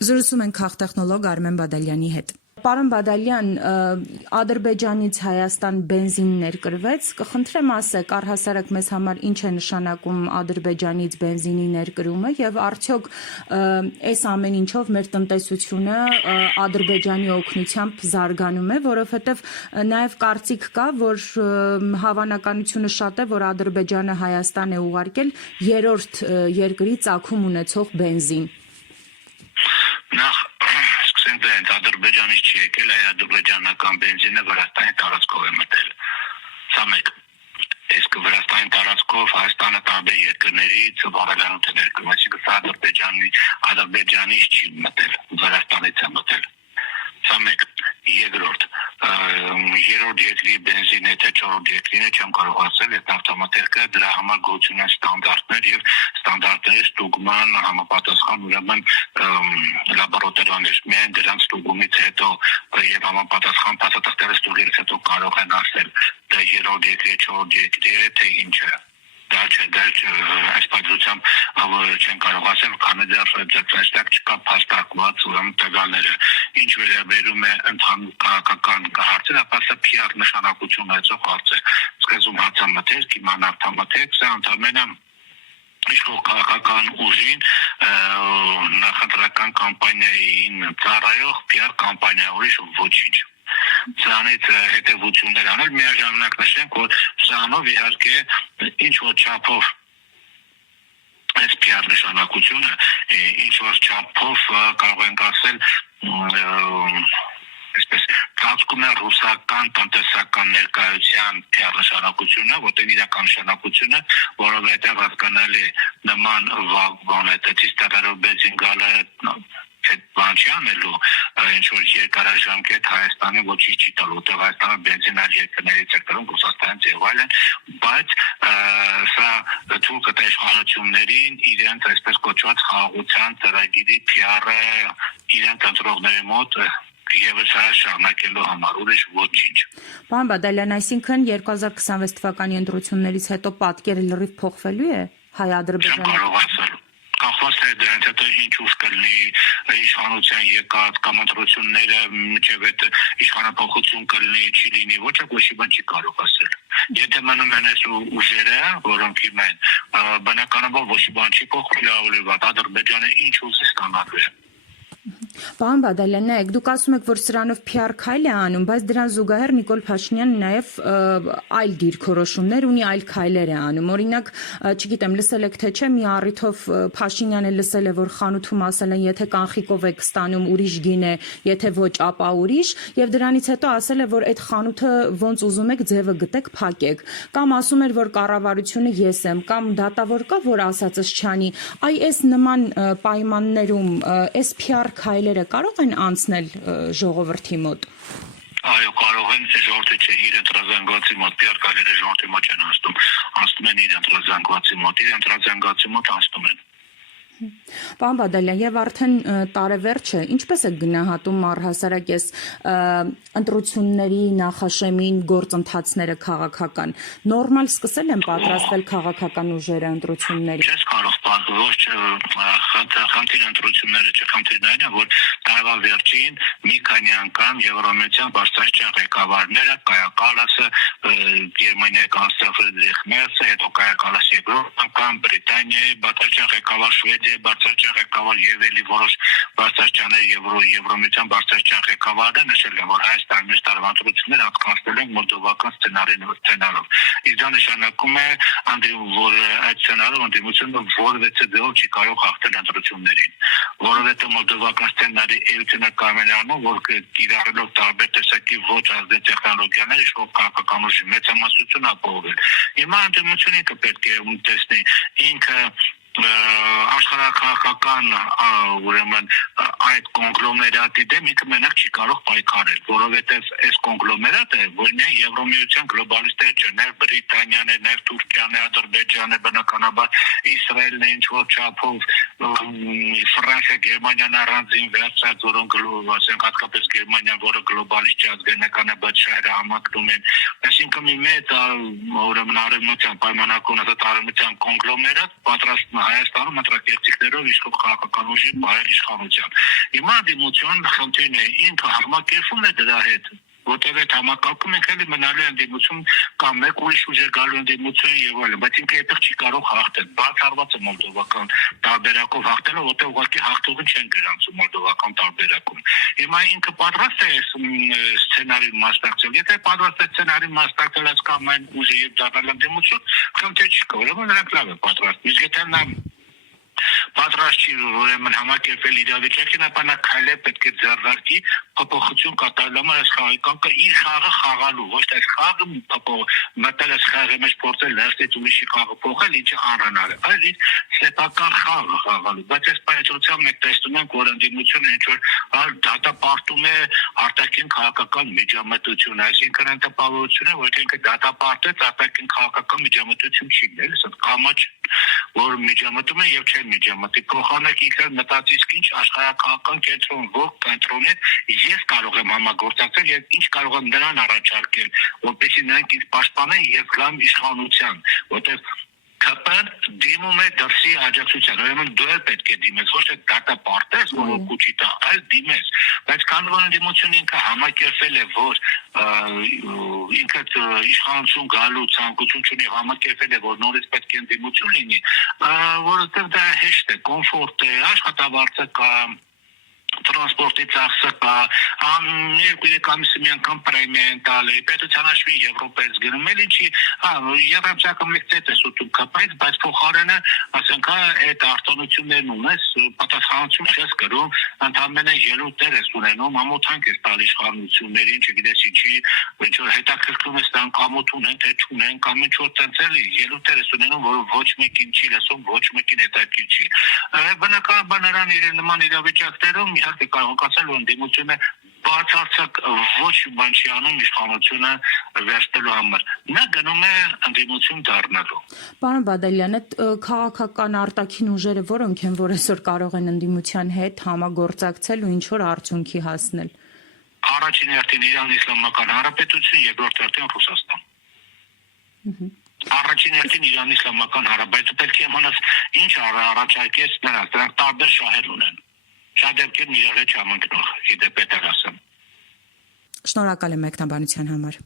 Զրուցում ենք քաղտեխնոլոգ Արմեն Բադալյանի հետ։ Պարոն Բադալյան, Ադրբեջանից Հայաստան բենզին ներկրվեց, կխնդրեմ ասեք, առհասարակ մեզ համար ինչ է նշանակում Ադրբեջանից բենզինի ներկրումը եւ արդյոք այս ամեն ինչով մեր տնտեսությունը Ադրբեջանի օգնությամբ զարգանում է, որովհետեւ նաեւ կարծիք կա, որ հավանականությունը շատ է, որ Ադրբեջանը Հայաստան է ուղարկել երրորդ երկրի ծագում ունեցող բենզին։ Ադրբեջանից չի եկել, այ ադրբեջանական բենզինը Վրաստանի տարածքով է մտել։ Սա մեկ։ Իսկ Վրաստանի տարածքով Հայաստանը տարբեր երկրներից վարելանոց է ներկրում, այսինքն սա Ադրբեջանից չի մտել, Վրաստանից է մտել։ Սա մեկ։ Երկրորդ երկրի բենզինը, թե չորրորդ երկրին է, չեմ կարող ասել, այդ ավտոմատիկը դրա համար գործում են ստանդարտներ եւ ստանդարտների ստուգման համապատասխան ուրեմն լաբորատորիաներ։ Միայն դրանց ստուգումից հետո եւ համապատասխան փաստաթղթերը ստուգելուց հետո կարող են ասել դա երրորդ երկրի, չորրորդ երկրի է, թե ինչ է։ Դա այս պատրությամբ չեն կարող ասել, քանի դեռ այստեղ չկա փաստարկված ուրեմն տվյալները։ Ինչ վերաբերում է ընդհանուր քաղաքական հարցին, ապա սա PR նշանակություն ունեցող հարց է։ Սկզբում հացամթերք, հիմա նավթամթերք, սա ընդհանրապես իշխող քաղաքական ուժին նախընտրական կամպանիային ծառայող PR կամպանիա, ուրիշ ոչինչ։ Սրանից հետևություններ անել, միաժամանակ նշենք, որ սրանով իհարկե ինչ որ չափով այս PR նշանակությունը, ինչ որ չափով կարող ենք ասել, այսպես ծածկում է ռուսական տնտեսական ներկայության PR նշանակությունը, որտեղ իրական նշանակությունը, որովհետև հասկանալի նման բան է, ցիստարարով բենզին գալը բան չի անելու, ինչ որ երկարաժամկետ Հայաստանի ոչինչ չի տալու, որտեղ Հայաստանը բենզին այլ երկրներից է կրում, Ռուսաստանից եւ այլն, բայց սա թույլ կտա իշխանություններին իրենց այսպես կոչված խաղաղության ծրագիրի PR-ը իրենց ընտրողների մոտ եւս շարունակելու համար, ուրիշ ոչինչ։ Պարոն Բադալյան, այսինքն 2026 թվականի ընտրություններից հետո պատկերը լրիվ փոխվելու է հայ-ադրբեջանի։ Կախված է դրանից հետո ինչ ուժ կլինի իշխանության եկած կամ ընտրությունները մինչև այդ իշխանափոխություն կլինի, չի լինի, ոչ մի բան չի կարող ասել։ Եթե մնում են այս ուժերը, որոնք հիմա են, բնականաբար ոչ մի բան չի փոխվել, ավելի վատ Ադրբեջանը ինչ ուզի ստանալու է։ Պարոն Բադալյան, նայեք, դուք ասում եք, որ սրանով PR քայլ է անում, բայց դրան զուգահեռ Նիկոլ Փաշինյանը նաև այլ դիրքորոշումներ ունի, այլ քայլեր է անում։ Օրինակ, չգիտեմ, լսել եք թե չէ, մի առիթով Փաշինյանը լսել է, որ խանութում ասել են, եթե կանխիկով եք ստանում, ուրիշ գին է, եթե ոչ, ապա ուրիշ, եւ դրանից հետո ասել է, որ այդ խանութը ոնց ուզում եք ձևը գտեք, փակեք։ Կամ ասում էր, որ կառավարությունը ես եմ, կամ դատավոր կա, որ ասածս չանի։ Այ այս նման պայմաններում այս PR քայլերը կարող են անցնել ժողովրդի մոտ։ Այո, կարող են, ժողովրդի չէ, իր ընտրազանգվածի մոտ, PR քայլերը ժողովրդի մոտ չեն անցնում են իր ընտրազանգվածի մոտ անցնում են։ Պարոն Բադալյան, եւ արդեն տարեվերջ է, ինչպես է գնահատում առհասարակ այս ընտրությունների նախաշեմին գործընթացները քաղաքական, նորմալ սկսել են պատրաստվել քաղաքական ուժերը ընտրությունների։ Չես կարող ոչ խնդիր ընտրությունները չէ, խնդիրն այն է, որ տարվա վերջին մի քանի անգամ Եվրոմիության բարձրաստիճան ղեկավարները Կայա Կալասը, Գերմանիայի կանցլեր Ֆրիդրիխ Մերցը, հետո Կայա Կալասը երկրորդ անգամ Բրիտանիայի բարձրաստիճան ղեկավար Շվեդիայի բարձրաստիճան ղեկավար եւ ելի որոշ բարձրաստիճաններ Եվրոմիության բարձրաստիճան ղեկավարները նշել են, որ Հայաստանի մյուս տարվա ընտրությունները անցկացնել են մոլդովական սցենարով։ Իսկ դա նշանակում է, որ այդ սցենարով ընդդիմությունը որևէ ձևով չի կարող հաղթել ընտրություններին, որովհետեւ մոլդովական սցենարի էությունը կամենանում, որ կիրառելով տարբեր տեսակի ոչ ազդեցիկ տեխնոլոգիաներ իշխող քաղաքական ուժի մեծամասնությունը ապահովել։ Հիմա ընդդիմությունը պետք է տեսնի ինքը աշխարհակաղակական ուրեմն այդ կոնգլոմերատի դեմ ինքը մենակ չի կարող պայքարել, որովհետև այս կոնգլոմերատը որ միայն Եվրոմիության գլոբալիստներ չէ, նաև Բրիտանիան է, նաև Թուրքիան է, Ադրբեջանը, բնականաբար Իսրայելն է, ինչ որ չափով Ֆրանսիա, Գերմանիան առանձին վերցած, որոնք ասենք հատկապես Գերմանիան, որը գլոբալիստ ազգանական է, բայց շահերը համակնում են, այսինքն մի մեծ ուրեմն արևմտյան պայմանական արևմտյան կոնգլոմերատ պատրաստ Հայաստանում ընտրակերտիկներով իշխող քաղաքական ուժի բարել իշխանության։ Հիմա դիմություն խնդիրն է ինքը համակերպվում է դրա հետ որտեղ այդ համակարգում ենք էլի մնալու են դիմություն կամ մեկ ուրիշ ուժ է գալու են դիմություն եւ այլն, բայց ինքը այդտեղ չի կարող հաղթել։ Բացառված է մոլդովական տարբերակով հաղթելը, որտեղ ուղղակի հաղթողին չեն գրանցում մոլդովական տարբերակում։ Հիմա ինքը պատրաստ է սցենարին մասնակցել։ Եթե պատրաստ է սցենարին մասնակցել, այս կամ այն ուժը եւ դառնալ դիմություն, խնդիր չկա, ուրեմն նրանք լավ է պատրաստ։ Իսկ եթե նա պատրաստ չի ուրեմն համակերպել իրավիճակին, ապա նա քայլեր պետք է ձեռնարկի փոփոխություն կատարելու համար այս խաղիկակը իր խաղը խաղալու, ոչ թե այս խաղը մտել այս խաղի մեջ փորձել լրացնել ուրիշի խաղը փոխել, ինչը անհնար է, այլ իր սեփական խաղը խաղալու։ Բայց այս պայծրությամբ մենք տեսնում ենք, որ ընդդիմությունը ինչ որ դատապարտում է արտաքին քաղաքական միջամտություն, այսինքն այն տպավորությունը, որ ինքը դատապարտեց արտաքին քաղաքական միջամտություն չի նել, սա կամաչ որ միջամտում է եւ չեն միջամտի փոխանակ ինքը մտածից ինչ աշխարհակաղական կենտրոն որ կենտրոնի ես կարող եմ համագործակցել եւ ինչ կարող եմ նրան առաջարկել որպեսզի նրանք ինձ պաշտպանեն եւ գան իշխանության որտեղ կապան դիմում է դրսի աջակցության ուրեմն դու էլ պետք է դիմես ոչ թե դատապարտես որ կուչի տա այլ դիմես բայց կանոնը դիմություն ինքը համակերպել է որ ինքը իշխանություն գալու ցանկություն ունի համակերպել է որ նորից պետք է դիմություն լինի որովհետեւ դա հեշտ է կոմֆորտ է աշխատավարձը կա տրանսպորտի ծախսը կա, երկու ամիսը մի անգամ պրեմիա են տալի, պետության հաշվին Եվրոպայից գնում էլ ինչի, Եվրոպական մեկտետ է սուտում կապայից, բայց փոխարենը, ասենք, այդ արտոնություններն ունես, պատասխանատվություն չես կրում, ընդամենը ելույթներ ես ունենում, ամոթանք ես տալի իշխանություններին, չգիտես ինչի, ինչ որ հետաքրքրում ես տան կամոթ ունեն, թե չունեն, կամ ինչ որ տենցել ելույթներ ես ունենում, որ ոչ մեկին չի լսում, ոչ մեկին հետաքրքիր չի։ Բնականաբար նրան իր նման իրավիճակներում իհարկե կարող ասել, որ ընդդիմությունը բացարձակ ոչ բան չի անում իշխանությունը վերցնելու համար։ Նա գնում է ընդդիմություն դառնալու։ Պարոն Բադալյան, այդ քաղաքական արտաքին ուժերը որոնք են, որ այսօր կարող են ընդդիմության հետ համագործակցել ու ինչ որ արդյունքի հասնել։ Առաջին հերթին Իրան Իսլամական Հանրապետություն, երկրորդ հերթին Ռուսաստան։ Առաջին հերթին Իրան Իսլամական Հանրապետություն պետք է իմանաս ինչ առաջարկեց նրանց, դրանք տարբեր շահեր ունեն։ Շատ դեպքերն իրար հետ չհամընկնող, իդեպ է ասեմ։ Շնորհակալ եմ մեկնաբանության համար։